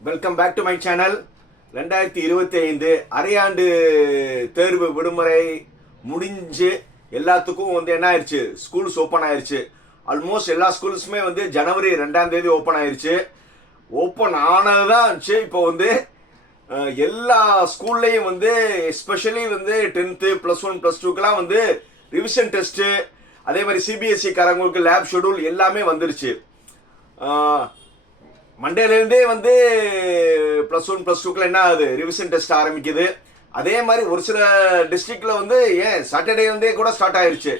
Welcome back to my channel ரெண்டாயிரத்தி இருபத்தி ஐந்து அரையாண்டு தேர்வு விடுமுறை முடிஞ்சு எல்லாத்துக்கும் வந்து என்ன ஆயிடுச்சு ஸ்கூல்ஸ் ஓப்பன் ஆயிடுச்சு ஆல்மோஸ்ட் எல்லா ஸ்கூல்ஸுமே வந்து ஜனவரி ரெண்டாம் தேதி ஓப்பன் ஆயிடுச்சு ஓப்பன் ஆனதுதான் இருந்துச்சு. இப்போ வந்து எல்லா ஸ்கூல்லையும் வந்து எஸ்பெஷலி வந்து டென்த்து ப்ளஸ் ஒன் ப்ளஸ் டூக்கெலாம் வந்து ரிவிஷன் டெஸ்ட்டு அதே மாதிரி சிபிஎஸ்சி காரங்களுக்கு லேப் ஷெடியூல் எல்லாமே வந்துருச்சு. மண்டேலேருந்தே வந்து ப்ளஸ் ஒன் ப்ளஸ் டூக்கில் என்ன ஆகுது? ரிவிஷன் டெஸ்ட் ஆரம்பிக்குது. அதே மாதிரி ஒரு சில டிஸ்ட்ரிக்டில் வந்து ஏன் சாட்டர்டேலேருந்தே கூட ஸ்டார்ட் ஆயிடுச்சு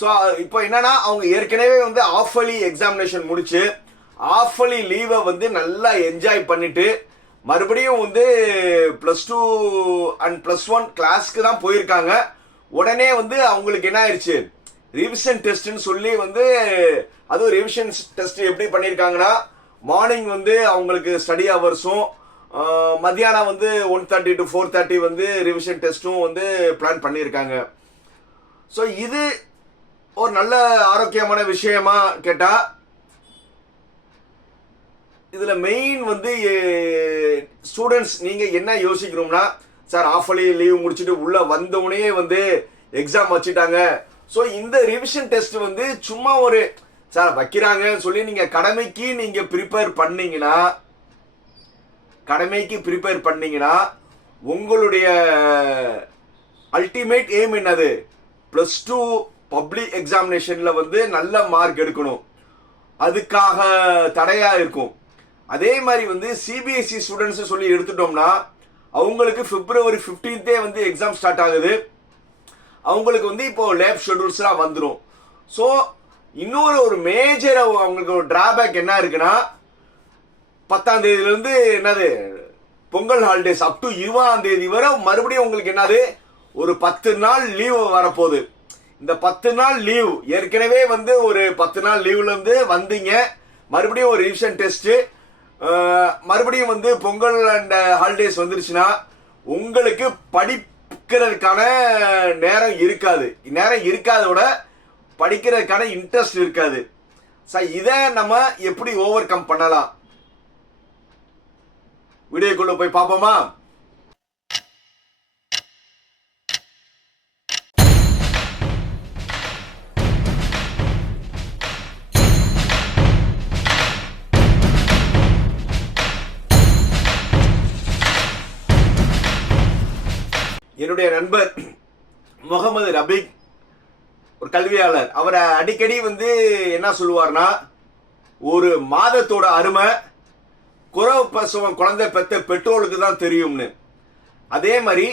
ஸோ இப்போ என்னன்னா அவங்க ஏற்கனவே வந்து ஆஃப் எக்ஸாமினேஷன் முடிச்சு ஆஃபலி லீவை வந்து நல்லா என்ஜாய் பண்ணிட்டு மறுபடியும் வந்து plus two and plus one கிளாஸ்க்கு தான் போயிருக்காங்க. உடனே வந்து அவங்களுக்கு என்ன ஆயிடுச்சு ரிவிஷன் டெஸ்ட்னு சொல்லி வந்து அதுவும் ரிவிஷன் டெஸ்ட் எப்படி பண்ணியிருக்காங்கன்னா மார்னிங் வந்து அவங்களுக்கு ஸ்டடி ஹவர்ஸும் மத்தியானம் வந்து one thirty to four thirty வந்து ரிவிஷன் டெஸ்ட்டும் வந்து பிளான் பண்ணியிருக்காங்க. ஸோ இது ஒரு நல்ல ஆரோக்கியமான விஷயமா கேட்டால் இதில் மெயின் வந்து ஸ்டூடெண்ட்ஸ் நீங்கள் என்ன யோசிக்கிறோம்னா சார் ஆஃப் லீவ் முடிச்சுட்டு உள்ளே வந்தவுடனே வந்து எக்ஸாம் வச்சுட்டாங்க. ஸோ இந்த ரிவிஷன் டெஸ்ட் வந்து சும்மா ஒரு சார் வைக்கிறாங்கன்னு சொல்லி நீங்கள் கடமைக்கு நீங்கள் ப்ரிப்பேர் பண்ணீங்கன்னா கடமைக்கு ப்ரிப்பேர் பண்ணீங்கன்னா உங்களுடைய அல்டிமேட் எய்ம் என்னது? ப்ளஸ் டூ பப்ளிக் எக்ஸாமினேஷனில் வந்து நல்ல மார்க் எடுக்கணும். அதுக்காக தடையா இருக்கும். அதே மாதிரி வந்து சிபிஎஸ்சி ஸ்டூடெண்ட்ஸ் சொல்லி எடுத்துட்டோம்னா அவங்களுக்கு பிப்ரவரி 15th வந்து எக்ஸாம் ஸ்டார்ட் ஆகுது. அவங்களுக்கு வந்து இப்போ லேப் ஷெடியூல்ஸ்லாம் வந்துடும் ஸோ இன்னொரு ஒரு மேஜர் அவங்களுக்கு ஒரு டிராபேக் என்ன இருக்குன்னா பத்தாம் தேதியிலேருந்து என்னது பொங்கல் ஹாலிடேஸ் அப் டு இருபதாம் தேதி வரை மறுபடியும் உங்களுக்கு என்னது ஒரு பத்து நாள் லீவு வரப்போகுது. இந்த பத்து நாள் லீவ் ஏற்கனவே வந்து ஒரு பத்து நாள் லீவ்ல இருந்து வந்தீங்க. மறுபடியும் ஒரு ரிவிஷன் டெஸ்ட் மறுபடியும் வந்து பொங்கல் அண்ட் ஹாலிடேஸ் வந்துருச்சுன்னா உங்களுக்கு படிக்கிறதுக்கான நேரம் இருக்காது. நேரம் விட படிக்கிறதுக்கான இன்ட்ரெஸ்ட் இருக்காது. சார் இதை நம்ம எப்படி ஓவர் கம் பண்ணலாம்? வீடியோக்குள்ள போய் பார்ப்போமா? என்னுடைய நண்பர் முகமது ரபீக் ஒரு கல்வியாளர். அவரை அடிக்கடி வந்து என்ன சொல்லுவார்னா ஒரு மாதத்தோட அருமை குறவு பசுவம் குழந்தை பெத்த பெற்றோருக்கு தான் தெரியும்னு. அதே மாதிரி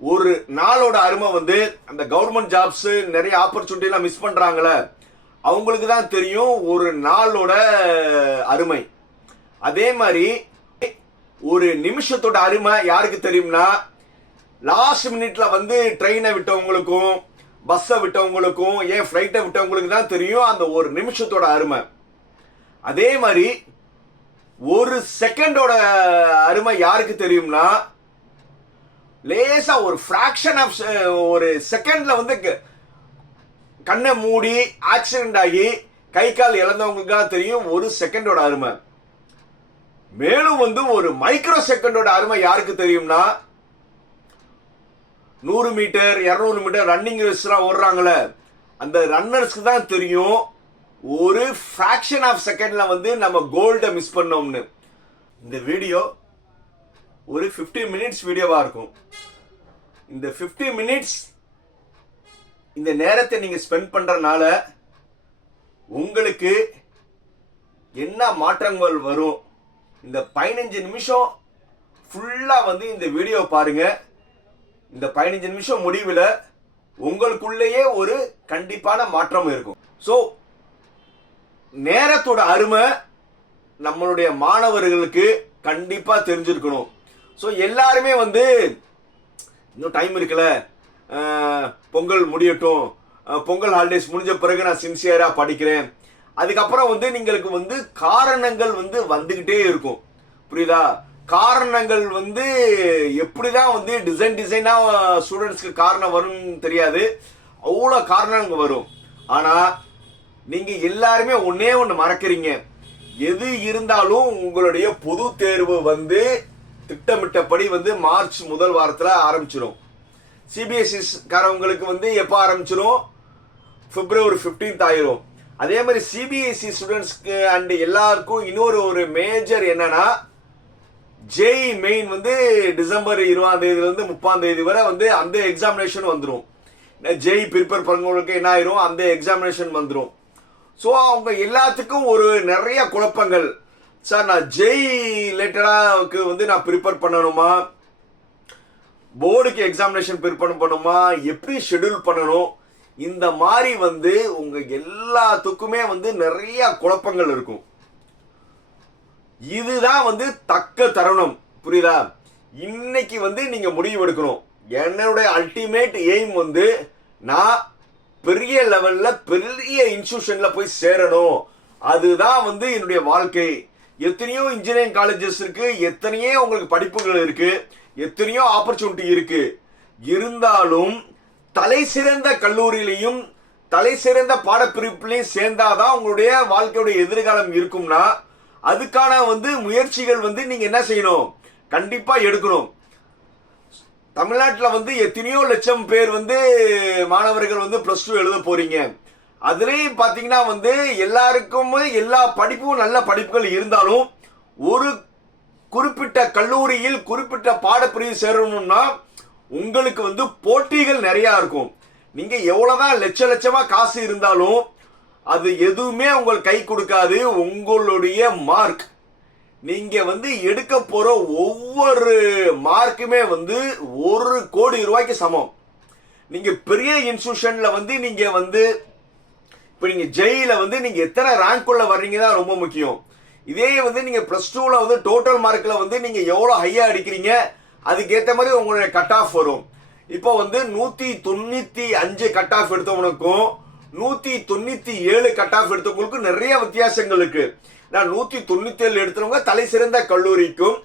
ஒரு நாளோட அருமை வந்து அந்த கவர்மெண்ட் ஜாப்ஸ் நிறைய ஆப்பர்ச்சுனிட்டிலாம் மிஸ் பண்ணுறாங்களே அவங்களுக்கு தான் தெரியும் ஒரு நாளோட அருமை. அதே மாதிரி ஒரு நிமிஷத்தோட அருமை யாருக்கு தெரியும்னா லாஸ்ட் மினிட்ல வந்து ட்ரெயினை விட்டவங்களுக்கும் பஸ்ஸை விட்டவங்களுக்கும் ஏன் ஃப்ளைட்டை விட்டவங்களுக்கு தான் தெரியும் அந்த ஒரு நிமிஷத்தோட அருமை. அதே மாதிரி ஒரு செகண்டோட அருமை யாருக்கு தெரியும்னா லேசா ஒரு ஃப்ராக்ஷன் ஆஃப் ஒரு செகண்ட்ல வந்து க- கண்ணை மூடி ஆக்சிடென்ட் ஆகி கை கால் இழந்தவங்களுக்கு தான் தெரியும் ஒரு செகண்டோட அருமை. மேலும் வந்து ஒரு மைக்ரோ செகண்டோட அருமை யாருக்கு தெரியும்னா நூறு மீட்டர் இரநூறு மீட்டர் ரன்னிங் ரேஸ்லாம் ஓடுறாங்களே அந்த ரன்னர்ஸ்க்கு தான் தெரியும் ஒரு ஃப்ராக்ஷன் ஆஃப் செகண்டில் வந்து நம்ம கோல்டை மிஸ் பண்ணோம்னு. இந்த வீடியோ ஒரு 15 மினிட்ஸ் வீடியோவாக இருக்கும். இந்த 15 மினிட்ஸ் இந்த நேரத்தை நீங்கள் ஸ்பெண்ட் பண்ணுறனால உங்களுக்கு என்ன மாற்றங்கள் வரும்? இந்த பதினஞ்சு நிமிஷம் ஃபுல்லாக வந்து இந்த வீடியோ பாருங்கள் இந்த பதினஞ்சு நிமிஷம் முடிவில் உங்களுக்குள்ளேயே ஒரு கண்டிப்பான மாற்றம் இருக்கும். ஸோ நேரத்தோட அருமை நம்மளுடைய மாணவர்களுக்கு கண்டிப்பாக தெரிஞ்சிருக்கணும். ஸோ எல்லாருமே வந்து இன்னும் டைம் இருக்குல்ல? பொங்கல் முடியட்டும். பொங்கல் ஹாலிடேஸ் முடிஞ்ச பிறகு நான் சின்சியராக படிக்கிறேன். அதுக்கப்புறம் வந்து நீங்களுக்கு வந்து காரணங்கள் வந்து வந்துக்கிட்டே இருக்கும். புரியுதா? காரணங்கள் வந்து எப்படிதான் வந்து டிசைன் டிசைனாக ஸ்டூடெண்ட்ஸ்க்கு காரணம் வரும்னு தெரியாது. அவ்வளோ காரணங்கள் வரும். ஆனால் நீங்கள் எல்லாருமே ஒன்றே ஒன்று மறக்கிறீங்க. எது இருந்தாலும் உங்களுடைய பொது தேர்வு வந்து திட்டமிட்டபடி வந்து மார்ச் முதல் வாரத்தில் ஆரம்பிச்சிடும் சிபிஎஸ்சி காரவங்களுக்கு வந்து எப்போ ஆரம்பிச்சிடும் பிப்ரவரி 15th ஆயிரும். அதே மாதிரி சிபிஎஸ்சி ஸ்டூடெண்ட்ஸ்க்கு அண்ட் எல்லாருக்கும் இன்னொரு ஒரு மேஜர் என்னன்னா ஜேஇ மெயின் வந்து டிசம்பர் இருபதாம் தேதியிலேருந்து முப்பாம் தேதி வரை வந்து அந்த எக்ஸாமினேஷன் வந்துடும் ஜேஇ ப்ரிப்பேர் பண்ணுறவங்களுக்கு என்ன ஆயிரும்? அந்த எக்ஸாமினேஷன் வந்துடும் ஸோ அவங்க எல்லாத்துக்கும் ஒரு நிறைய குழப்பங்கள். சார் நான் ஜெய் ரிலேட்டடாக்கு வந்து நான் ப்ரிப்பேர் பண்ணணுமா? போர்டுக்கு எக்ஸாமினேஷன் ப்ரிப்பேர் பண்ணணுமா எப்படி ஷெட்யூல் பண்ணணும்? இந்த மாதிரி வந்து உங்கள் எல்லாத்துக்குமே வந்து நிறைய குழப்பங்கள் இருக்கும். இதுதான் வந்து தக்க தருணம். புரியுதா? இன்னைக்கு வந்து நீங்க முடிவு எடுக்கணும். என்னுடைய அல்டிமேட் எய்ம் வந்து நான் பெரிய லெவல்ல பெரிய இன்ஸ்டியூஷன்ல போய் சேரணும். அதுதான் வந்து என்னுடைய வாழ்க்கை. எத்தனையோ இன்ஜினியரிங் காலேஜஸ் இருக்கு எத்தனையோ உங்களுக்கு படிப்புகள் இருக்கு எத்தனையோ ஆப்பர்ச்சுனிட்டி இருக்கு. இருந்தாலும் தலை சிறந்த கல்லூரியிலையும் தலை சிறந்த பாடப்பிரிப்புலையும் சேர்ந்தாதான் உங்களுடைய வாழ்க்கையுடைய எதிர்காலம் இருக்கும்னா அதுக்கான வந்து முயற்சிகள் வந்து நீங்க என்ன செய்யணும்? கண்டிப்பா எடுக்கணும். தமிழ்நாட்டில் வந்து எத்தனையோ லட்சம் பேர் வந்து மாணவர்கள் வந்து ப்ளஸ் டூ எழுத போறீங்க. அதுலேயும் பார்த்தீங்கன்னா வந்து எல்லாருக்குமே எல்லா படிப்பும் நல்ல படிப்புகள் இருந்தாலும் ஒரு குறிப்பிட்ட கல்லூரியில் குறிப்பிட்ட பாடப்பிரிவு சேரணும்னா உங்களுக்கு வந்து போட்டிகள் நிறையா இருக்கும். நீங்கள் எவ்வளோதான் லட்ச லட்சமாக காசு இருந்தாலும் அது எதுவுமே உங்கள் கை கொடுக்காது உங்களுடைய மார்க் நீங்க வந்து எடுக்க போற ஒவ்வொரு மார்க்குமே வந்து ஒரு கோடி ரூபாய்க்கு சமம். நீங்க பெரிய இன்ஸ்டியூஷன்ல வந்து நீங்க வந்து இப்போ நீங்க ஜெயில வந்து நீங்க எத்தனை ரேங்க் உள்ள வர்றீங்க தான் ரொம்ப முக்கியம். இதே வந்து நீங்க பிளஸ் டூல வந்து டோட்டல் மார்க்ல வந்து நீங்க எவ்வளவு ஹையா அடிக்கிறீங்க அதுக்கேற்ற மாதிரி உங்களுடைய கட் ஆஃப் வரும். இப்போ வந்து நூத்தி தொண்ணூத்தி அஞ்சு கட் ஆஃப் எடுத்தவனுக்கும் நூத்தி தொண்ணூத்தி ஏழு கட் ஆஃப் எடுத்தவங்களுக்கும் நிறைய வித்தியாசங்கள் இருக்கு. நான் நூத்தி தொண்ணூத்தி ஏழு எடுத்தவங்க தலை சிறந்த கல்லூரிக்கும்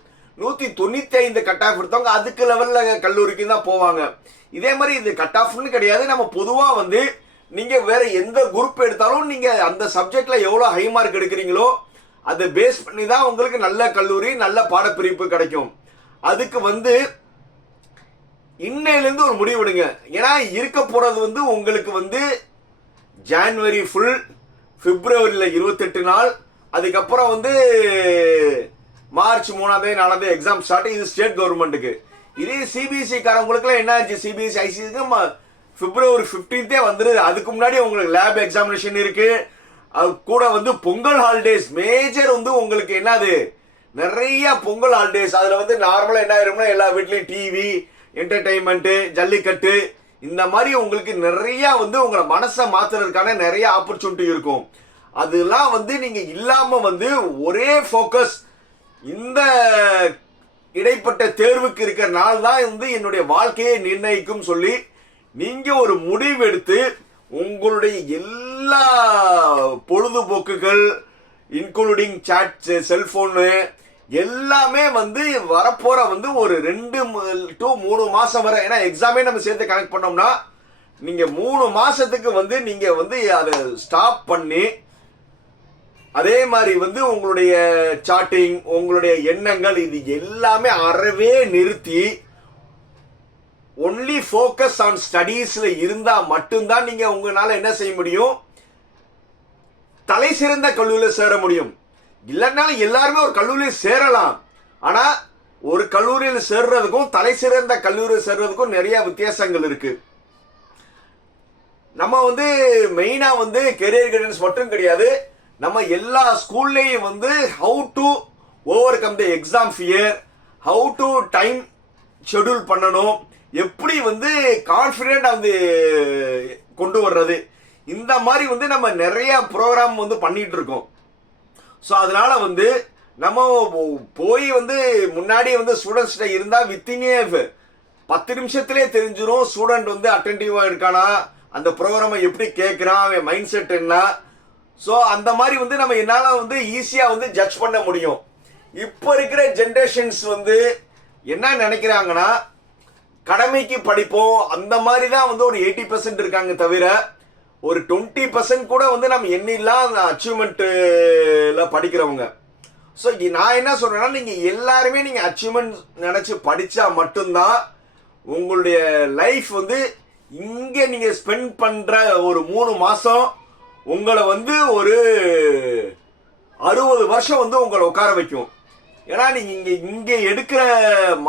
நூத்தி தொண்ணூத்தி ஐந்து கட் ஆஃப் எடுத்தவங்க அதுக்கு லெவல்ல கல்லூரிக்கு தான் போவாங்க. இதே மாதிரி இது கட் ஆஃப்னு கிடையாது. நம்ம பொதுவா வந்து நீங்க வேற எந்த குரூப் எடுத்தாலும் நீங்க அந்த சப்ஜெக்ட்ல எவ்வளவு ஹை மார்க் எடுக்கிறீங்களோ அதை பேஸ் பண்ணி தான் உங்களுக்கு நல்ல கல்லூரி நல்ல பாடப்பிரிப்பு கிடைக்கும். அதுக்கு வந்து இன்னையிலேருந்து ஒரு முடிவு எடுங்க. ஏன்னா இருக்க போறது வந்து உங்களுக்கு வந்து ஜான்வரி ஃபுல் பிப்ரவரியில் இருபத்தெட்டு நாள் அதுக்கப்புறம் வந்து மார்ச் மூணாம் தேதி நாலாம் தேதி எக்ஸாம் ஸ்டார்ட் இது ஸ்டேட் கவர்மெண்ட்டுக்கு இதே சிபிஎஸ்சி காரங்களுக்குலாம் என்ன ஆச்சு? சிபிஎஸ்சி ஐசிக்கு பிப்ரவரி ஃபிஃப்டீன்த்தே வந்துருது. அதுக்கு முன்னாடி உங்களுக்கு லேப் எக்ஸாமினேஷன் இருக்கு. அது கூட வந்து பொங்கல் ஹாலிடேஸ் மேஜர் வந்து உங்களுக்கு என்னது? நிறைய பொங்கல் ஹாலிடேஸ் அதில் வந்து நார்மலாக என்ன ஆயிரும்னா எல்லா வீட்லேயும் டிவி என்டர்டைன்மெண்ட்டு ஜல்லிக்கட்டு இந்த மாதிரி உங்களுக்கு நிறைய வந்து உங்களை மனசை மாத்துறதுக்கான நிறைய ஆப்பர்ச்சுனிட்டி இருக்கும். அதெல்லாம் வந்து நீங்க இல்லாம வந்து ஒரே ஃபோக்கஸ் இந்த இடைப்பட்ட தேர்வுக்கு இருக்கிற நாள் தான் வந்து என்னுடைய வாழ்க்கையை நிர்ணயிக்கும் சொல்லி நீங்க ஒரு முடிவு எடுத்து உங்களுடைய எல்லா பொழுதுபோக்குகள் இன்க்ளூடிங் சாட் செல்போனு எல்லாமே வந்து வரப்போற வந்து ஒரு ரெண்டு டூ மூணு மாசம் வரை. ஏன்னா எக்ஸாமே நம்ம சேர்த்து கனெக்ட் பண்ணோம்னா நீங்க மூணு மாசத்துக்கு வந்து நீங்க வந்து அதை ஸ்டாப் பண்ணி அதே மாதிரி வந்து உங்களுடைய சாட்டிங் உங்களுடைய எண்ணங்கள் இது எல்லாமே அறவே நிறுத்தி ஒன்லி ஃபோக்கஸ் ஆன் ஸ்டடீஸ்ல இருந்தா மட்டும்தான் நீங்க உங்களால என்ன செய்ய முடியும்? தலை சிறந்த கல்லூரியில் சேர முடியும். இல்லைனாலும் எல்லாருமே ஒரு கல்லூரியில் சேரலாம். ஆனால் ஒரு கல்லூரியில் சேர்றதுக்கும் தலை சிறந்த கல்லூரியில் சேர்றதுக்கும் நிறைய வித்தியாசங்கள் இருக்கு. நம்ம வந்து மெயினாக வந்து கெரியர் கைடன்ஸ் மட்டும் கிடையாது. நம்ம எல்லா ஸ்கூல்லையும் வந்து how to overcome the exam fear how to time schedule பண்ணணும். எப்படி வந்து கான்ஃபிடென்ட் வந்து கொண்டு வர்றது. இந்த மாதிரி வந்து நம்ம நிறைய ப்ரோக்ராம் வந்து பண்ணிட்டு இருக்கோம். ஸோ அதனால வந்து நம்ம போய் வந்து முன்னாடி வந்து ஸ்டூடெண்ட்ஸ்கிட்ட இருந்தால் வித்தினே பத்து நிமிஷத்துலேயே தெரிஞ்சிடும் ஸ்டூடெண்ட் வந்து அட்டன்டிவாக இருக்கானா அந்த ப்ரோக்ராமை எப்படி கேட்குறான் அவன் மைண்ட் செட் என்ன? ஸோ அந்த மாதிரி வந்து நம்ம என்னால் வந்து ஈஸியாக வந்து ஜட்ஜ் பண்ண முடியும். இப்போ இருக்கிற ஜென்ரேஷன்ஸ் வந்து என்ன நினைக்கிறாங்கன்னா கடமைக்கு படிப்போம் அந்த மாதிரி தான் வந்து ஒரு எயிட்டி பர்சன்ட் இருக்காங்க தவிர ஒரு டுவெண்ட்டி பர்சன்ட் கூட வந்து நம்ம எண்ணிலாம் அந்த அச்சீவ்மெண்ட்டில் படிக்கிறவங்க. ஸோ நான் என்ன சொல்கிறேன்னா நீங்கள் எல்லாருமே நீங்கள் அச்சீவ்மெண்ட் நினச்சி படித்தா மட்டும்தான் உங்களுடைய லைஃப் வந்து இங்கே நீங்கள் ஸ்பெண்ட் பண்ணுற ஒரு மூணு மாதம் உங்களை வந்து ஒரு அறுபது வருஷம் வந்து உங்களை உட்கார வைக்கும். ஏன்னா நீங்கள் இங்கே இங்கே எடுக்கிற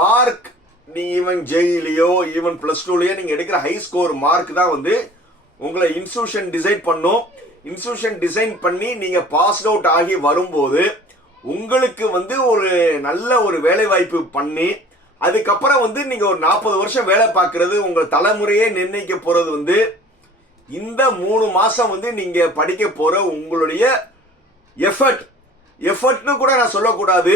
மார்க் நீ ஈவன் ஜெயிலையோ ஈவன் ப்ளஸ் டூலையோ நீங்கள் எடுக்கிற ஹை ஸ்கோர் மார்க் தான் வந்து உங்களை இன்ஸ்டியூஷன் டிசைட் பண்ணும். இன்ஸ்டியூஷன் டிசைன் பண்ணி நீங்கள் பாஸ் அவுட் ஆகி வரும்போது உங்களுக்கு வந்து ஒரு நல்ல ஒரு வேலை வாய்ப்பு பண்ணி அதுக்கப்புறம் வந்து நீங்கள் ஒரு நாற்பது வருஷம் வேலை பார்க்குறது உங்கள் தலைமுறையே நிர்ணயிக்க போகிறது வந்து இந்த மூணு மாதம் வந்து நீங்கள் படிக்க போகிற உங்களுடைய எஃபர்ட் எஃபர்ட்னு கூட நான் சொல்லக்கூடாது.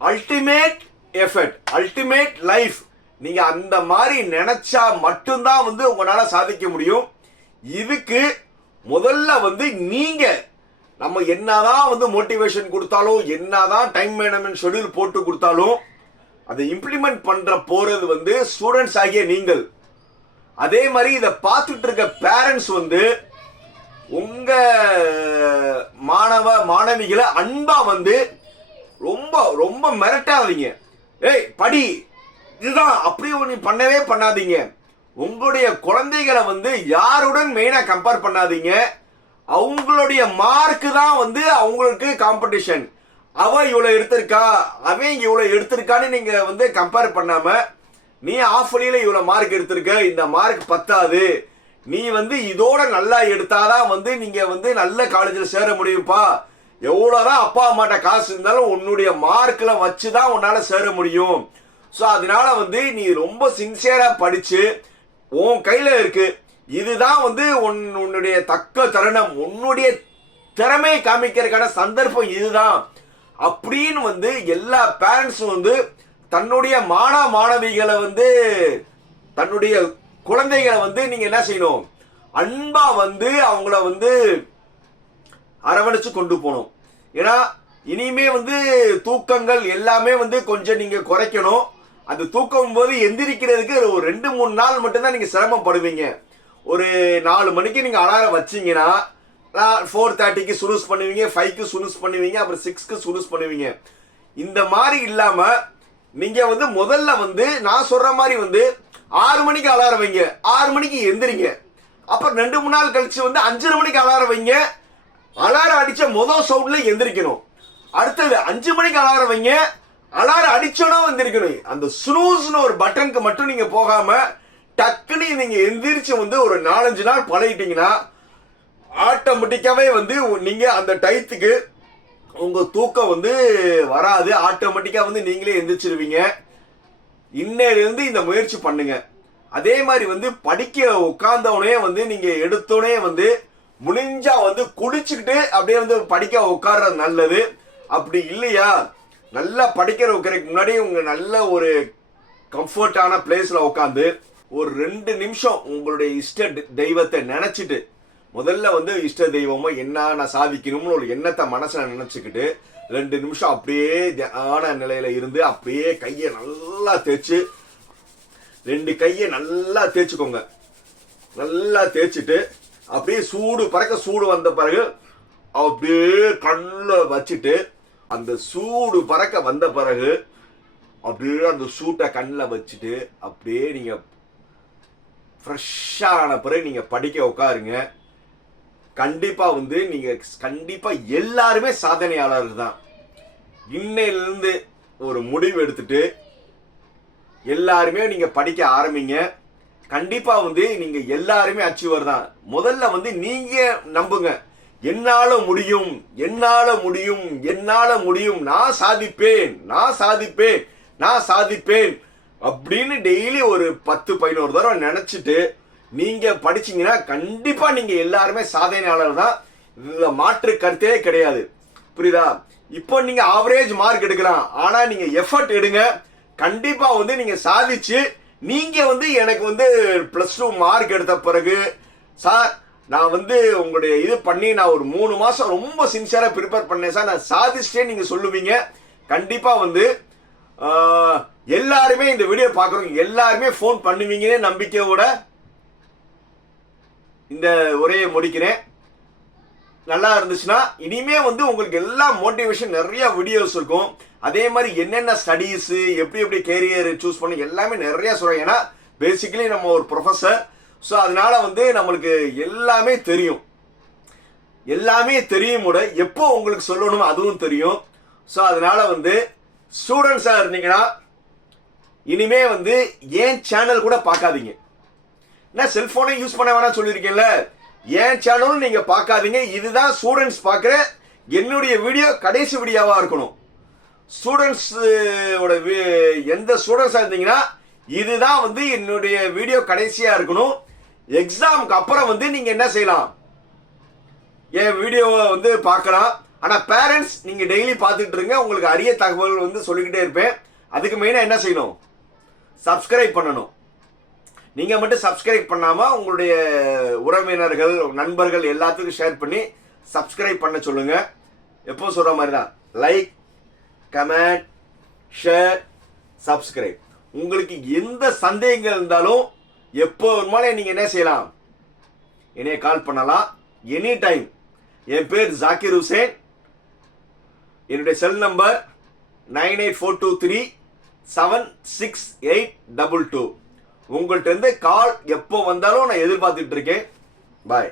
அல்டிமேட் எஃபர்ட் அல்டிமேட் லைஃப் நீங்க அந்த மாதிரி நினைச்சா மட்டும்தான் வந்து உங்களால சாதிக்க முடியும். இதுக்கு முதல்ல வந்து நீங்க நம்ம என்னதான் வந்து மோட்டிவேஷன் கொடுத்தாலும் என்னதான் டைம் மேனேஜ்மெண்ட் ஷெடியூல் போட்டு கொடுத்தாலும் அதை இம்ப்ளிமெண்ட் பண்ற போறது வந்து ஸ்டூடெண்ட்ஸ் ஆகிய நீங்கள். அதே மாதிரி இதை பார்த்துட்டு இருக்க பேரண்ட்ஸ் வந்து உங்க மாணவ மாணவிகளை அன்பா வந்து ரொம்ப ரொம்ப மிரட்டாதீங்க. ஏய் படி. இதுதான் அப்படி நீ பண்ணவே பண்ணாதீங்க. உங்களுடைய குழந்தைகளை வந்து யாருடன் மெயினாக கம்பேர் பண்ணாதீங்க. அவங்களுடைய மார்க் தான் வந்து அவங்களுக்கு காம்படிஷன் அவ இவ்வளோ எடுத்திருக்கா அவன் இங்கே இவ்வளோ எடுத்திருக்கான்னு நீங்கள் வந்து கம்பேர் பண்ணாமல் நீ ஆஃப் இயர்ல இவ்வளோ மார்க் எடுத்திருக்க இந்த மார்க் பத்தாது. நீ வந்து இதோட நல்லா எடுத்தாதான் வந்து நீங்க வந்து நல்ல காலேஜில் சேர முடியும்ப்பா எவ்வளோதான் அப்பா அம்மாட்ட காசு இருந்தாலும் உன்னுடைய மார்க்கில் வச்சு தான் உன்னால் சேர முடியும். ஸோ அதனால வந்து நீ ரொம்ப சின்சியராக படித்து உன் கையில் இருக்கு. இதுதான் வந்து உன் உன்னுடைய தக்க தருணம். உன்னுடைய திறமையை காமிக்கிறதுக்கான சந்தர்ப்பம் இதுதான். அப்படின்னு வந்து எல்லா பேரண்ட்ஸும் வந்து தன்னுடைய மாணவ மாணவிகளை வந்து தன்னுடைய குழந்தைகளை வந்து நீங்கள் என்ன செய்யணும்? அன்பா வந்து அவங்கள வந்து அரவணைச்சு கொண்டு போகணும். ஏன்னா இனிமே வந்து தூக்கங்கள் எல்லாமே வந்து கொஞ்சம் நீங்கள் குறைக்கணும். அது தூக்கம் போது எந்திரிக்கிறதுக்கு ஒரு ரெண்டு மூணு நாள் மட்டும்தான் நீங்கள் சிரமப்படுவீங்க. ஒரு நாலு மணிக்கு நீங்கள் அலாரம் வச்சீங்கன்னா ஃபோர் தேர்ட்டிக்கு சுனூஸ் பண்ணுவீங்க ஃபைவ்க்கு சுனூஸ் பண்ணுவீங்க அப்புறம் சிக்ஸ்க்கு சுனூஸ் பண்ணுவீங்க. இந்த மாதிரி இல்லாமல் நீங்கள் வந்து முதல்ல வந்து நான் சொல்கிற மாதிரி வந்து ஆறு மணிக்கு அலாரம் வைங்க. ஆறு மணிக்கு எந்திரிங்க. அப்புறம் ரெண்டு மூணு நாள் கழிச்சு வந்து அஞ்சரை மணிக்கு அலாரம் வைங்க. அலாரம் அடித்த முதல் சவுண்டில் எந்திரிக்கணும். அடுத்தது அஞ்சு மணிக்கு அலாரம் வைங்க. அலாரம் அடிச்சோன்னா வந்திருக்கணும். அந்த ஸ்னூஸ்னு ஒரு பட்டனுக்கு மட்டும் நீங்க போகாம டக்குன்னு நீங்க எந்திரிச்சு வந்து ஒரு நாலஞ்சு நாள் பழகிட்டீங்கன்னா ஆட்டோமேட்டிக்காவே வந்து நீங்க அந்த டயத்துக்கு உங்க தூக்கம் வந்து வராது. ஆட்டோமேட்டிக்கா வந்து நீங்களே எந்திரிச்சிருவீங்க. இன்னையிலிருந்து இந்த முயற்சி பண்ணுங்க. அதே மாதிரி வந்து படிக்க உட்கார்ந்தவனே வந்து நீங்க எடுத்தோடனே வந்து முடிஞ்சா வந்து குடிச்சுக்கிட்டு அப்படியே வந்து படிக்க உட்கார்றது நல்லது. அப்படி இல்லையா? நல்லா படிக்கிற உட்கறதுக்கு முன்னாடி உங்க நல்ல ஒரு கம்ஃபர்டான பிளேஸ்ல உட்காந்து ஒரு ரெண்டு நிமிஷம் உங்களுடைய இஷ்ட தெய்வத்தை நினைச்சிட்டு முதல்ல வந்து இஷ்ட தெய்வமோ என்ன நான் சாதிக்கணும்னு ஒரு எண்ணத்தை மனசுல நினைச்சுக்கிட்டு ரெண்டு நிமிஷம் அப்படியே தியான நிலையில இருந்து அப்படியே கையை நல்லா தேய்ச்சு ரெண்டு கையை நல்லா தேய்ச்சிக்கோங்க. நல்லா தேய்ச்சிட்டு அப்படியே சூடு பறக்க சூடு வந்த பிறகு அப்படியே கண்ணில் வச்சுட்டு அந்த சூடு பறக்க வந்த பிறகு அப்படியே அந்த சூட்டை கண்ணில் வச்சுட்டு அப்படியே நீங்கள் ஃப்ரெஷ்ஷான பிறகு நீங்கள் படிக்க உட்காருங்க. கண்டிப்பாக வந்து நீங்கள் கண்டிப்பாக எல்லாருமே சாதனையாளர் தான். இன்னையிலிருந்து ஒரு முடிவு எடுத்துட்டு எல்லாருமே நீங்கள் படிக்க ஆரம்பிங்க. கண்டிப்பாக வந்து நீங்கள் எல்லாருமே அச்சீவர் தான். முதல்ல வந்து நீங்கள் நம்புங்க. என்னால முடியும் என்னால முடியும் என்னால முடியும் நான் சாதிப்பேன் நான் சாதிப்பேன் நான் சாதிப்பேன் அப்படின்னு டெய்லி ஒரு பத்து பதினோரு தடவை நினைச்சிட்டு நீங்க படிச்சீங்கன்னா கண்டிப்பா நீங்க எல்லாருமே சாதனையாளர் தான் இதுல மாற்று கருத்தே கிடையாது. புரியுதா? இப்போ நீங்க ஆவரேஜ் மார்க் எடுக்கலாம். ஆனா நீங்க எஃபர்ட் எடுங்க. கண்டிப்பா வந்து நீங்க சாதிச்சு நீங்க வந்து எனக்கு வந்து பிளஸ் டூ மார்க் எடுத்த பிறகு சார் நான் வந்து உங்களுடைய இது பண்ணி நான் ஒரு மூணு மாசம் ரொம்ப சின்சியரா ப்ரிப்பேர் பண்ணேன் சார். நான் சாதிச்சிட்டே நீங்க சொல்லுவீங்க. கண்டிப்பா வந்து எல்லாருமே இந்த வீடியோ பார்க்குறவங்க எல்லாருமே ஃபோன் பண்ணுவீங்கன்னு நம்பிக்கையோட இந்த உரையை முடிக்கிறேன். நல்லா இருந்துச்சுன்னா இனிமே வந்து உங்களுக்கு எல்லா மோட்டிவேஷன் நிறைய வீடியோஸ் இருக்கும். அதே மாதிரி என்னென்ன ஸ்டடீஸ் எப்படி எப்படி கேரியர் சூஸ் பண்ணி எல்லாமே நிறைய சொல்றேன். ஏன்னா பேசிக்கலி நம்ம ஒரு ப்ரொஃபஸர் ஸோ அதனால வந்து நம்மளுக்கு எல்லாமே தெரியும். எல்லாமே தெரியும் கூட எப்போ உங்களுக்கு சொல்லணும் அதுவும் தெரியும். ஸோ அதனால வந்து ஸ்டூடெண்ட்ஸாக இருந்தீங்கன்னா இனிமே வந்து ஏன் சேனல் கூட பார்க்காதீங்க. நான் செல்போனை யூஸ் பண்ண வேணாம் சொல்லியிருக்கேன்ல ஏன் சேனலும் நீங்க பார்க்காதீங்க. இதுதான் ஸ்டூடெண்ட்ஸ் பார்க்குற என்னுடைய வீடியோ கடைசி வீடியோவாக இருக்கணும். ஸ்டூடெண்ட்ஸ் எந்த ஸ்டூடெண்ட்ஸாக இருந்தீங்கன்னா இதுதான் வந்து என்னுடைய வீடியோ கடைசியாக இருக்கணும். எக்ஸாமுக்கு அப்புறம் வந்து நீங்க என்ன செய்யலாம்? என் வீடியோவை வந்து பார்க்கலாம். ஆனால் பேரண்ட்ஸ் நீங்கள் டெய்லி பார்த்துட்டு இருங்க. உங்களுக்கு அரிய தகவல் வந்து சொல்லிக்கிட்டே இருப்பேன். அதுக்கு மெயினாக என்ன செய்யணும்? சப்ஸ்கிரைப் பண்ணணும். நீங்கள் மட்டும் சப்ஸ்கிரைப் பண்ணாமல் உங்களுடைய உறவினர்கள் நண்பர்கள் எல்லாத்துக்கும் ஷேர் பண்ணி சப்ஸ்கிரைப் பண்ண சொல்லுங்கள் எப்போ சொல்கிற மாதிரி தான் லைக் கமெண்ட் ஷேர் சப்ஸ்கிரைப் உங்களுக்கு எந்த சந்தேகங்கள் இருந்தாலும் எப்போ வேணுமாலும் நீங்கள் என்ன செய்யலாம்? என்னைய கால் பண்ணலாம். எனி டைம் என் பேர் ஜாக்கிர் ஹுசேன். என்னுடைய cell number nine eight four two three seven six eight double two உங்கள்கிட்ட இருந்து கால் எப்போ வந்தாலும் நான் எதிர்பார்த்துட்டு இருக்கேன். பாய்